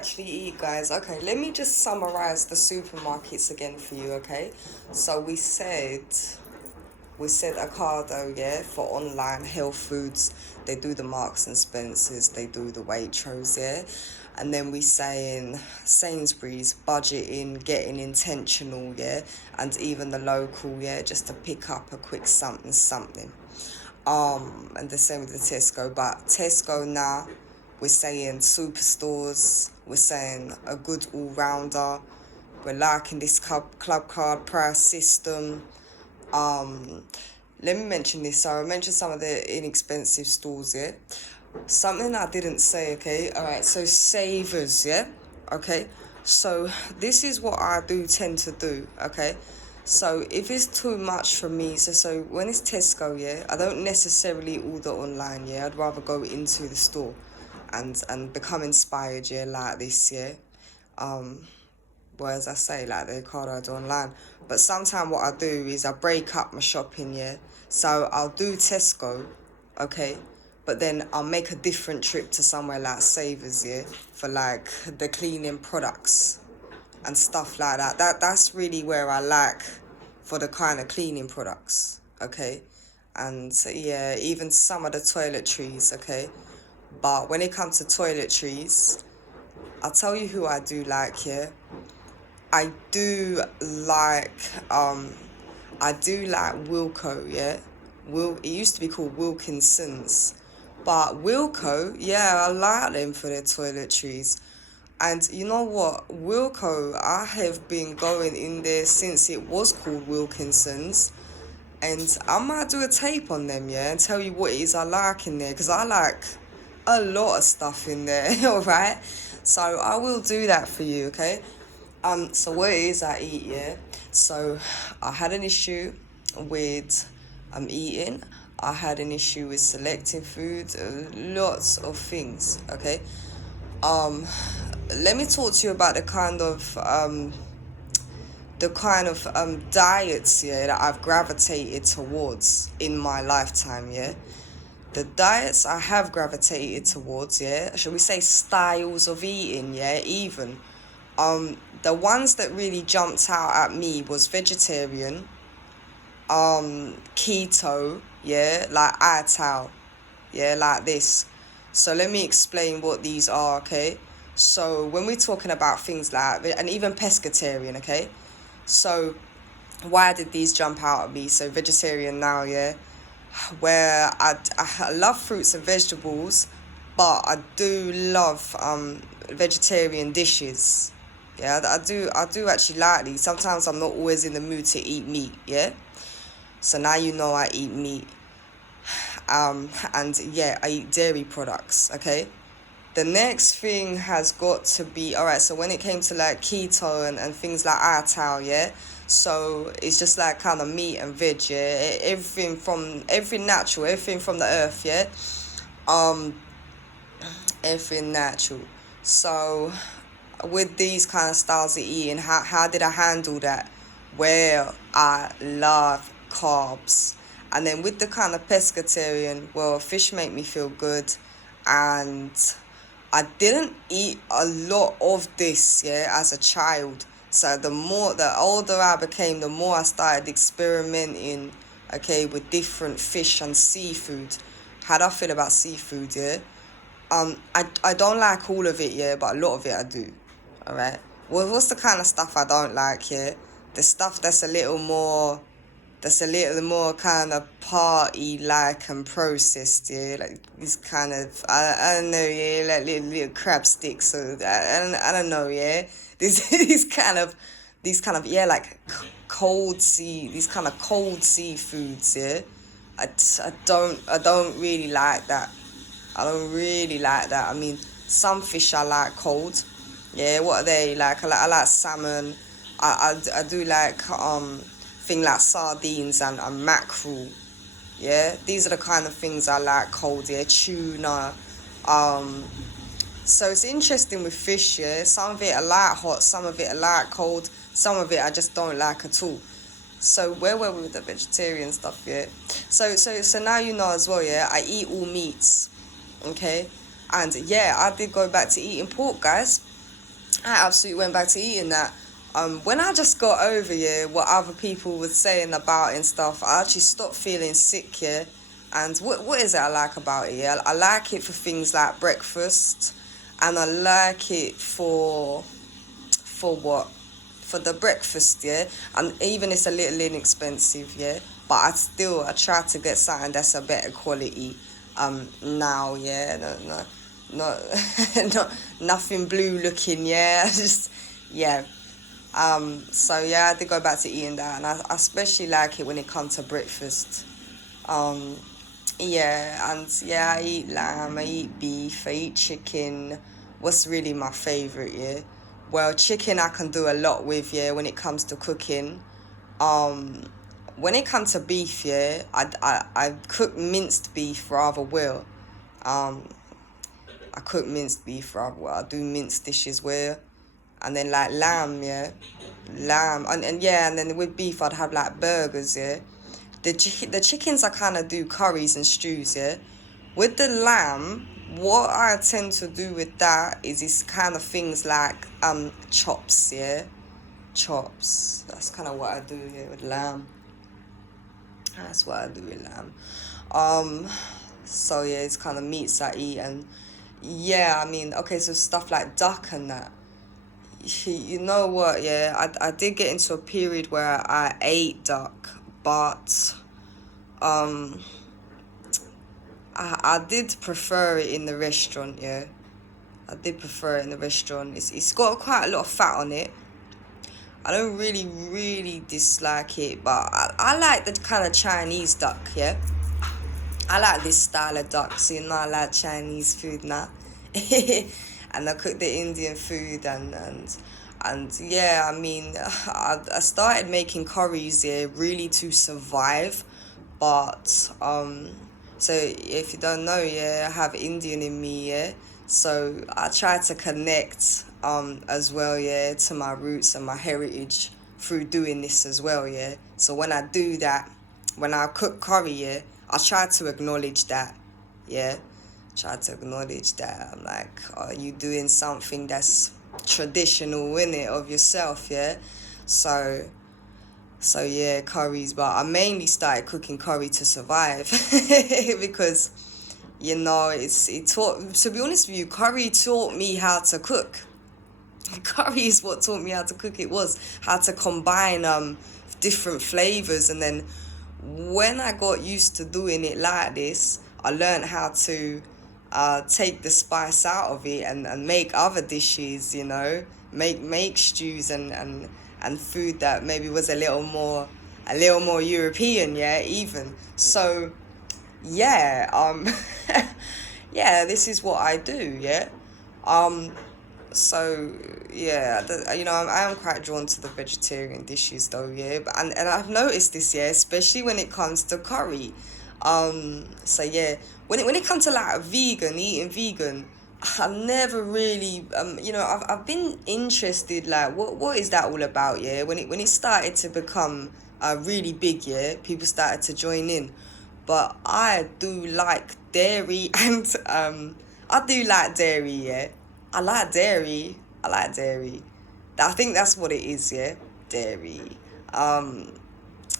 actually eat, guys. Okay, let me just summarize the supermarkets again for you, okay? So we said Ocado, yeah, for online health foods. They do the Marks and Spencers, they do the Waitrose, yeah. And then we saying Sainsbury's, budgeting, getting intentional, yeah, and even the local, yeah, just to pick up a quick something. And the same with the Tesco, but Tesco now, we're saying superstores, we're saying a good all-rounder, we're liking this club card price system. Let me mention this. So I mentioned some of the inexpensive stores, yeah. Something I didn't say, okay. All right. So savers, yeah. Okay. So this is what I do tend to do, okay. So if it's too much for me, so when it's Tesco, yeah, I don't necessarily order online, yeah. I'd rather go into the store, and become inspired, yeah, like this, yeah. Whereas I say like the card I do online. But sometimes what I do is I break up my shopping, yeah. So I'll do Tesco, okay, but then I'll make a different trip to somewhere like Savers, yeah, for like the cleaning products and stuff like that. That's really where I like for the kind of cleaning products, okay. And yeah, even some of the toiletries, okay. But when it comes to toiletries, I'll tell you who I do like here. I do like Wilko, yeah. It used to be called Wilkinson's. But Wilko, yeah, I like them for their toiletries. And you know what? Wilko, I have been going in there since it was called Wilkinson's. And I might do a tape on them, yeah, and tell you what it is I like in there. Because I like a lot of stuff in there, alright? So I will do that for you, okay? So what it is I eat, yeah? So I had an issue with eating. I had an issue with selecting food, lots of things, okay? Let me talk to you about the kind of diets, yeah, that I've gravitated towards in my lifetime, yeah. The diets I have gravitated towards, yeah, shall we say styles of eating, yeah, even. The ones that really jumped out at me was vegetarian, keto, yeah, like ITAL, yeah, like this. So let me explain what these are, okay? So when we're talking about things like, and even pescatarian, okay? So why did these jump out at me? So vegetarian now, yeah, where I love fruits and vegetables, but I do love vegetarian dishes. Yeah, I do actually like these. Sometimes I'm not always in the mood to eat meat, yeah? So now you know I eat meat. And yeah, I eat dairy products, okay? The next thing has got to be, all right, so when it came to like keto and things like ITAL, yeah, so it's just like kind of meat and veg, yeah, everything natural, everything from the earth, yeah, everything natural. So with these kind of styles of eating, how did I handle that? Well, I love carbs. And then with the kind of pescatarian, well, fish make me feel good, and I didn't eat a lot of this, yeah, as a child. So the older I became, the more I started experimenting, okay, with different fish and seafood. How do I feel about seafood, yeah? I don't like all of it, yeah, but a lot of it I do, alright? Well, what's the kind of stuff I don't like, yeah? The stuff that's a little more kind of party like and processed, yeah, like this kind of I don't know, yeah, like little crab sticks, or I don't know, yeah, these kind of yeah, like these kind of cold seafoods, yeah. I don't really like that. I don't really like that. I mean, some fish I like cold. Yeah, what are they like? I like salmon. I do like thing like sardines and mackerel. Yeah, these are the kind of things I like cold. Yeah, tuna. Um, so it's interesting with fish. Yeah, some of it I like hot, some of it I like cold, some of it I just don't like at all. So where were we with the vegetarian stuff? Yeah. So now you know as well. Yeah, I eat all meats. Okay, and yeah, I did go back to eating pork, guys. I absolutely went back to eating that. When I just got over, yeah, what other people were saying about it and stuff, I actually stopped feeling sick, yeah. And what is it I like about it, yeah? I like it for things like breakfast, and I like it for what? For the breakfast, yeah. And even it's a little inexpensive, yeah. But I try to get something that's a better quality. Now, yeah, no, not not nothing blue looking, yeah. Just yeah. So yeah, I did go back to eating that, and I especially like it when it comes to breakfast. Um, yeah, and yeah, I eat lamb, I eat beef, I eat chicken. What's really my favorite? Yeah, well, chicken I can do a lot with. Yeah, when it comes to cooking. Um, when it comes to beef, yeah, I cook minced beef rather well. Um, I cook minced beef rather well. I do minced dishes well. And then like lamb, yeah, lamb, and yeah, and then with beef I'd have like burgers, yeah. The chickens I kind of do curries and stews, yeah. With the lamb, what I tend to do with that is this kind of things like chops, yeah, chops. That's kind of what I do, yeah, with lamb. That's what I do with lamb. Um, so yeah, it's kind of meats I eat, and yeah, I mean, okay, so stuff like duck and that. You know what, yeah, I did get into a period where I ate duck, but um I did prefer it in the restaurant, yeah. I did prefer it in the restaurant. It's got quite a lot of fat on it. I don't really dislike it, but I like the kind of Chinese duck, yeah. I like this style of duck, so you know I like Chinese food now. And I cook the Indian food, and yeah, I mean, I started making curries, yeah, really to survive. But so if you don't know, yeah, I have Indian in me, yeah. So I try to connect as well, yeah, to my roots and my heritage through doing this as well, yeah. So when I do that, when I cook curry, yeah, I try to acknowledge that, yeah. Try to acknowledge that. I'm like, are you doing something that's traditional in it of yourself, yeah? So so yeah, curries, but I mainly started cooking curry to survive because you know it taught, to be honest with you, curry taught me how to cook. Curry is what taught me how to cook. It was how to combine different flavors, and then when I got used to doing it like this, I learned how to take the spice out of it and make other dishes, you know, make stews and food that maybe was a little more European, yeah, even. So yeah, yeah, this is what I do, yeah. Um, so yeah, you know, I am quite drawn to the vegetarian dishes though, yeah. But and I've noticed this, yeah, especially when it comes to curry. So yeah, when it comes to like vegan, eating vegan, I've never really you know, I've been interested like what is that all about, yeah? When it started to become really big, yeah, people started to join in. But I do like dairy and I do like dairy, yeah. I like dairy. I like dairy. I think that's what it is, yeah. Dairy. Um,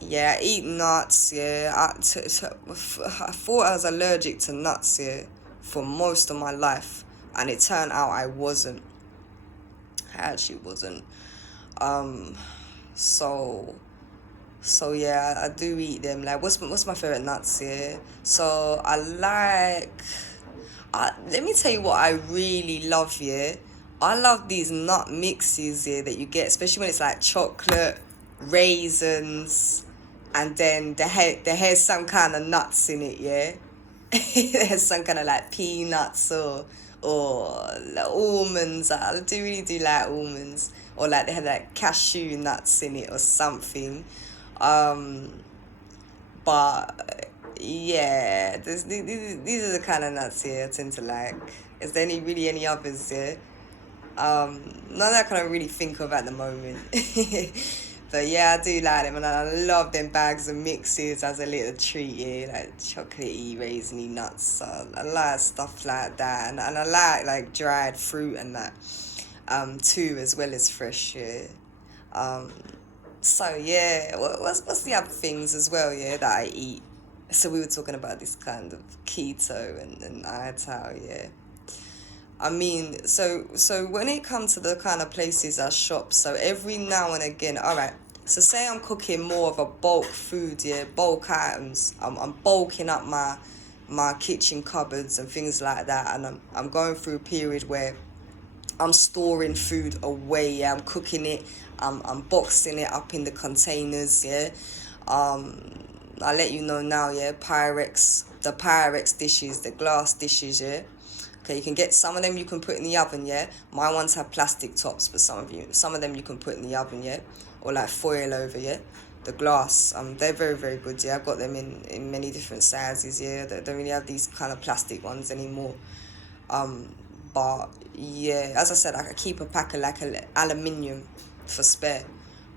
yeah, I eat nuts, yeah. I thought I was allergic to nuts, yeah, for most of my life, and it turned out I wasn't. I actually wasn't. Um, so so yeah, I do eat them. Like, what's my favorite nuts? Yeah. So I like. Let me tell you what I really love. Yeah, I love these nut mixes. Yeah, that you get, especially when it's like chocolate, raisins, and then there's some kind of nuts in it. Yeah, there's some kind of like peanuts or like almonds. I do really do like almonds, or like they have like cashew nuts in it or something. Um, but yeah, these are the kind of nuts here I tend to like. Is there any others here? None that I can really think of at the moment. But yeah, I do like them, and I love them bags of mixes as a little treat, yeah, like chocolatey, raisiny nuts. So I like stuff like that, and I like dried fruit and that. too, as well as fresh, yeah. Um, so yeah, what's the other things as well, yeah, that I eat? So we were talking about this kind of keto and ITAL, yeah. I mean, so when it comes to the kind of places I shop, so every now and again, all right. So say I'm cooking more of a bulk food, yeah, bulk items. I'm bulking up my kitchen cupboards and things like that, and I'm going through a period where I'm storing food away, yeah. I'm cooking it, I'm boxing it up in the containers, yeah. I'll let you know now, yeah. The Pyrex dishes, the glass dishes, yeah. Okay, you can get some of them you can put in the oven, yeah. My ones have plastic tops, but some of them you can put in the oven, yeah, or like foil over, yeah. The glass, they're very very good, yeah. I've got them in many different sizes, yeah. They don't really have these kind of plastic ones anymore. But yeah, as I said, I keep a pack of like aluminium for spare.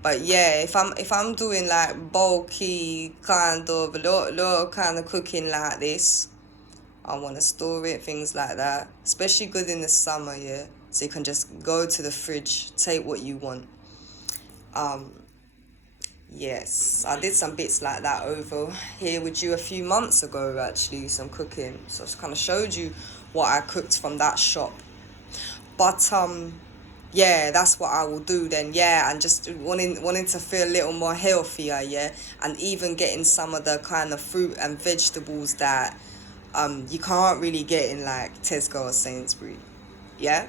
But yeah, if I'm doing like bulky kind of little kind of cooking like this, I want to store it, things like that. Especially good in the summer, yeah. So you can just go to the fridge, take what you want. Um, yes, I did some bits like that over here with you a few months ago, actually, some cooking. So I just kind of showed you what I cooked from that shop. But yeah, that's what I will do then, yeah. And just wanting to feel a little more healthier, yeah. And even getting some of the kind of fruit and vegetables that you can't really get in like Tesco or Sainsbury, yeah.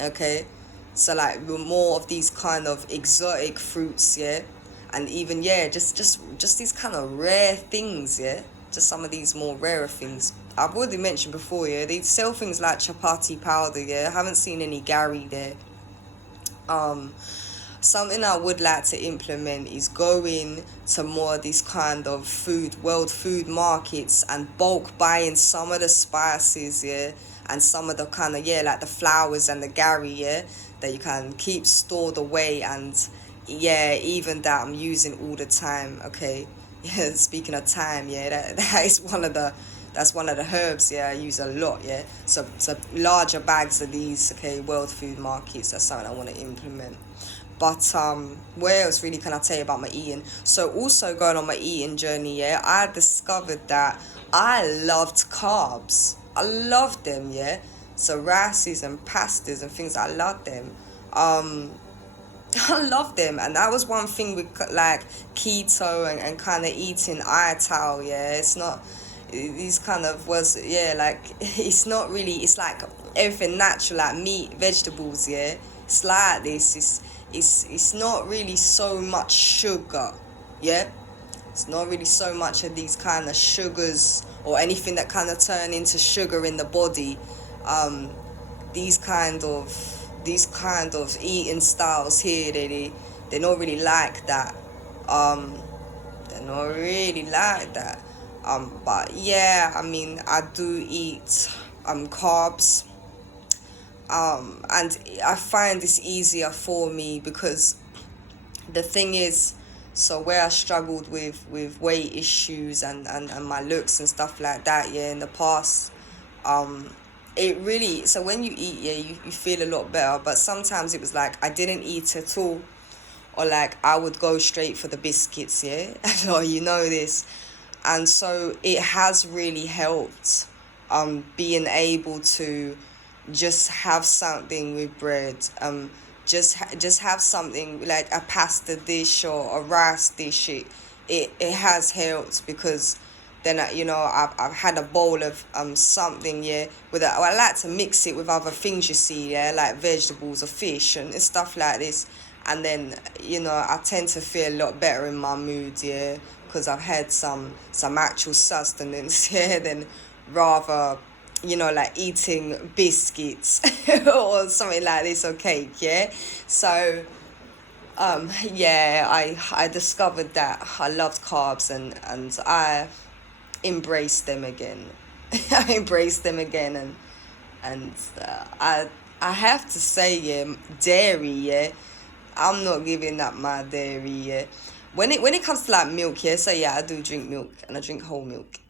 Okay, so like with more of these kind of exotic fruits, yeah. And even, yeah, just these kind of rare things, yeah. Just some of these more rarer things I've already mentioned before, yeah. They sell things like chapati powder, yeah. I haven't seen any Gary there. um Something I would like to implement is going to more of these kind of world food markets and bulk buying some of the spices, yeah, and some of the kind of, yeah, like the flowers and the Gary, yeah, that you can keep stored away, and yeah, even that I'm using all the time, okay. Yeah, speaking of time, yeah, that is that's one of the herbs, yeah, I use a lot, yeah. So larger bags of these, okay, world food markets, that's something I want to implement. But what else really can I tell you about my eating? So also going on my eating journey, yeah, I discovered that I loved carbs. I loved them, yeah. So rices and pastas and things, I love them. Um, I love them, and that was one thing with like keto and kind of eating ITAL. Yeah, it's not these kind of was, yeah, like it's not really. It's like everything natural, like meat, vegetables. Yeah, it's like this. It's not really so much sugar. Yeah, it's not really so much of these kind of sugars or anything that kind of turn into sugar in the body. Um, these kind of these kind of eating styles here, they don't really like that. um they're not really like that. But yeah, I mean, I do eat carbs, and I find this easier for me because the thing is, so where I struggled with weight issues and my looks and stuff like that, yeah, in the past, um it really, so when you eat, yeah, you feel a lot better. But sometimes it was like I didn't eat at all, or like I would go straight for the biscuits, yeah. Or you know this. And so it has really helped, being able to just have something with bread, just have something like a pasta dish or a rice dish. It has helped because then I've had a bowl of something, yeah, I like to mix it with other things, you see, yeah, like vegetables or fish and stuff like this. And then I tend to feel a lot better in my mood, yeah, because I've had some actual sustenance, yeah, than rather like eating biscuits or something like this, or cake, yeah. So yeah, I discovered that I loved carbs, and I embraced them again. I embraced them again, and I have to say, yeah, dairy, yeah, I'm not giving up my dairy, yeah. When it comes to like milk, yeah, so yeah, I do drink milk, and I drink whole milk.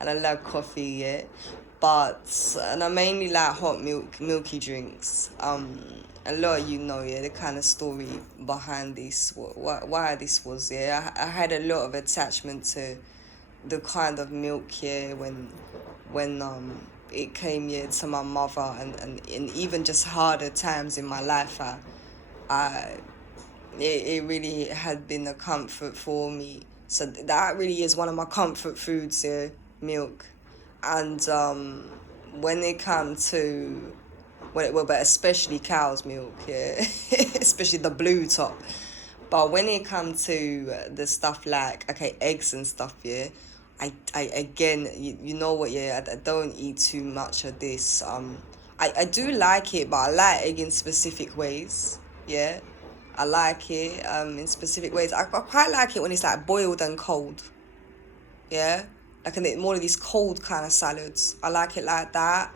And I love coffee, yeah. and I mainly like hot milky drinks. A lot of you know, yeah, the kind of story behind this, why this was, yeah. I had a lot of attachment to the kind of milk, yeah, when it came, yeah, to my mother, and even just harder times in my life, I it really had been a comfort for me. So that really is one of my comfort foods, yeah, milk. And when it comes to but especially cow's milk, yeah, especially the blue top. But when it comes to the stuff like, okay, eggs and stuff, yeah, I again, you know what, yeah, I don't eat too much of this. I do like it, but I like egg in specific ways, yeah. I like it in specific ways. I quite like it when it's like boiled and cold, yeah. Like in more of these cold kind of salads. I like it like that.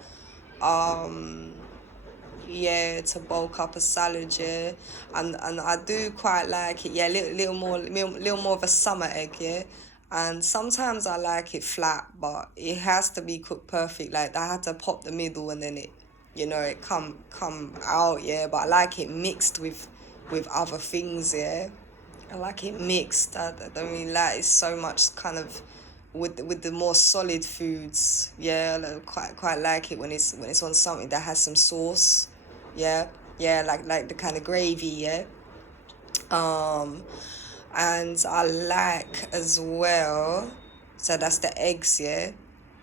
Um, yeah, to bulk up a salad, yeah, and I do quite like it, yeah, little more of a summer egg, yeah, and sometimes I like it flat, but it has to be cooked perfect. Like I had to pop the middle, and then it, it come out, yeah. But I like it mixed with other things, yeah. I like it mixed. I don't really like it so much kind of with the more solid foods. Yeah, I quite like it when it's on something that has some sauce. Yeah, yeah, like the kind of gravy. Yeah. Um, and I like as well. So that's the eggs. Yeah.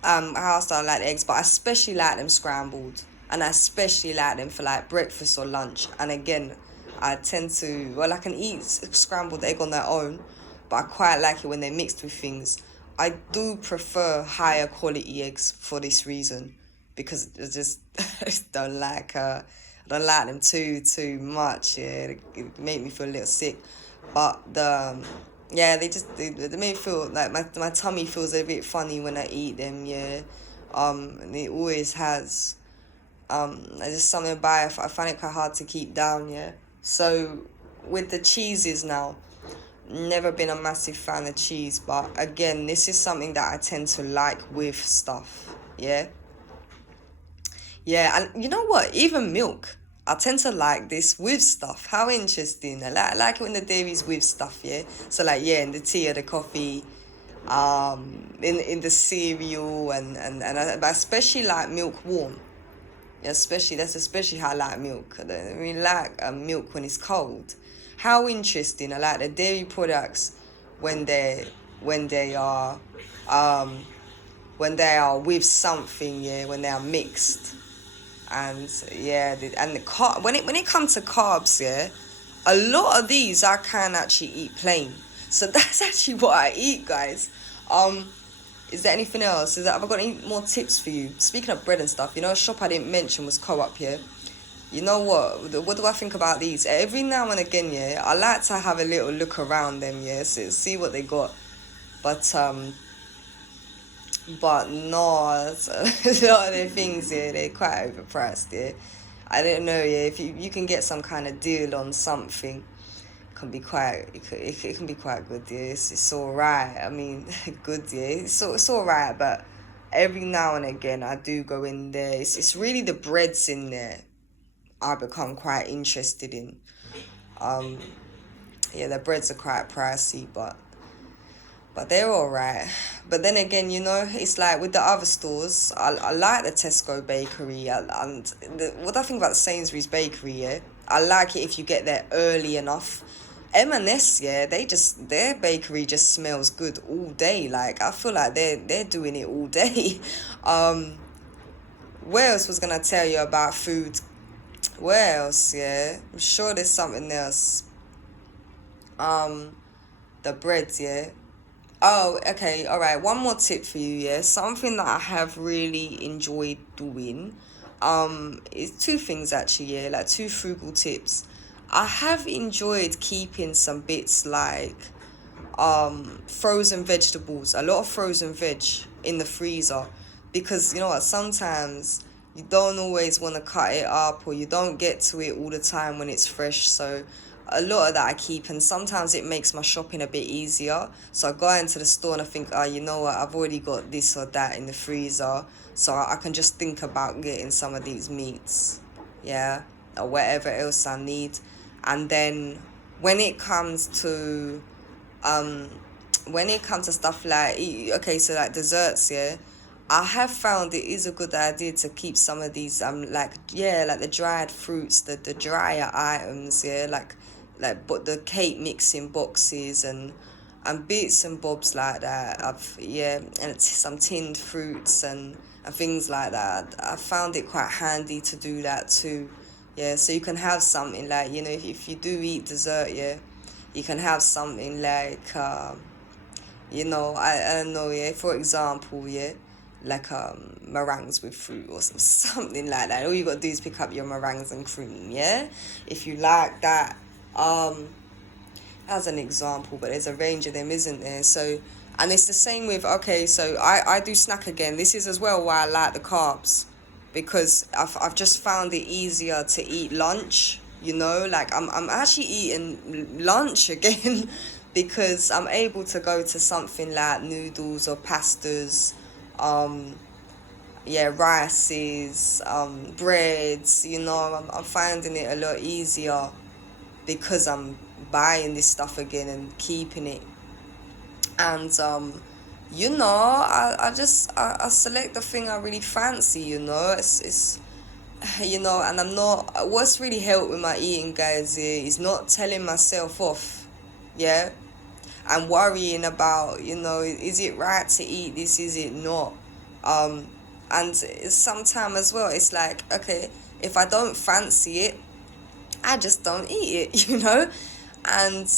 I also like the eggs, but I especially like them scrambled, and I especially like them for like breakfast or lunch. And again, I tend to, well, I can eat scrambled egg on their own, but I quite like it when they're mixed with things. I do prefer higher quality eggs for this reason, because I just don't like them too much. Yeah, it make me feel a little sick. But yeah, they make me feel like my tummy feels a bit funny when I eat them. Yeah, and it always has. There's just something about it. I find it quite hard to keep down. Yeah. So with the cheeses now, never been a massive fan of cheese, but again, this is something that I tend to like with stuff. Yeah. Yeah, and you know what? Even milk. I tend to like this with stuff. How interesting. I like it when the dairy's with stuff, yeah? So like, yeah, in the tea or the coffee, in the cereal, and I especially like milk warm. Yeah, that's especially how I like milk. I don't really like milk when it's cold. How interesting. I like the dairy products when when they are um when they are with something, yeah, when they are mixed. And yeah, when it comes to carbs, yeah, a lot of these I can actually eat plain. So that's actually what I eat, guys. Um, is there anything else? Have I got any more tips for you? Speaking of bread and stuff, a shop I didn't mention was Co-op, yeah. You know what? What do I think about these? Every now and again, yeah, I like to have a little look around them, yeah, so see what they got. But no, it's a lot of their things, yeah, they're quite overpriced, yeah. I don't know, yeah, if you can get some kind of deal on something, it can be quite good, yeah. It's all right. I mean, good, yeah. It's all right, but every now and again I do go in there. It's really the breads in there I become quite interested in. Um, yeah, the breads are quite pricey, but they're all right. But then again, it's like with the other stores, I like the Tesco bakery, what I think about the Sainsbury's bakery, yeah, I like it if you get there early enough. M&S, yeah, their bakery just smells good all day. Like I feel like they're doing it all day. Um, where else was gonna tell you about food? Where else? Yeah, I'm sure there's something else. Um, the breads, yeah. Oh, okay, all right. One more tip for you, yeah. Something that I have really enjoyed doing, is two things actually, yeah, like two frugal tips. I have enjoyed keeping some bits like frozen vegetables, a lot of frozen veg in the freezer, because you know what, sometimes you don't always want to cut it up, or you don't get to it all the time when it's fresh. So a lot of that I keep, and sometimes it makes my shopping a bit easier. So I go into the store and I think, oh, you know what, I've already got this or that in the freezer, so I can just think about getting some of these meats, yeah, or whatever else I need. And then when it comes to um stuff like, okay, so like desserts, yeah, I have found it is a good idea to keep some of these like, yeah, like the dried fruits, the drier items, yeah, but the cake mixing boxes and bits and bobs like that. And some tinned fruits and things like that. I found it quite handy to do that too. Yeah, so you can have something like, you know, if you do eat dessert, yeah, you can have something like you know, I don't know, yeah, for example, yeah, like meringues with fruit or something like that. All you gotta do is pick up your meringues and cream, yeah, if you like that. um as an example, but there's a range of them, isn't there? So, and it's the same with, okay, so I do snack again. This is as well why I like the carbs, because I've just found it easier to eat lunch, you know, like I'm actually eating lunch again because I'm able to go to something like noodles or pastas, um yeah, rices, breads, you know. I'm finding it a lot easier because I'm buying this stuff again and keeping it. And you know, I select the thing I really fancy, you know. It's you know, and I'm not, what's really helped with my eating, guys, is not telling myself off, yeah, and worrying about, you know, is it right to eat this, is it not? And sometimes as well, it's like, okay, if I don't fancy it, I just don't eat it, you know. And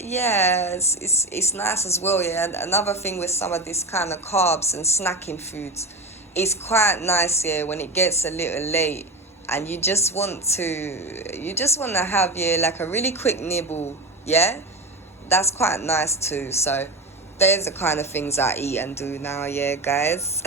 yeah, it's nice as well, yeah. And another thing with some of this kind of carbs and snacking foods, it's quite nice, yeah, when it gets a little late and you just want to have, yeah, like a really quick nibble, yeah. That's quite nice too. So there's the kind of things I eat and do now, yeah, guys.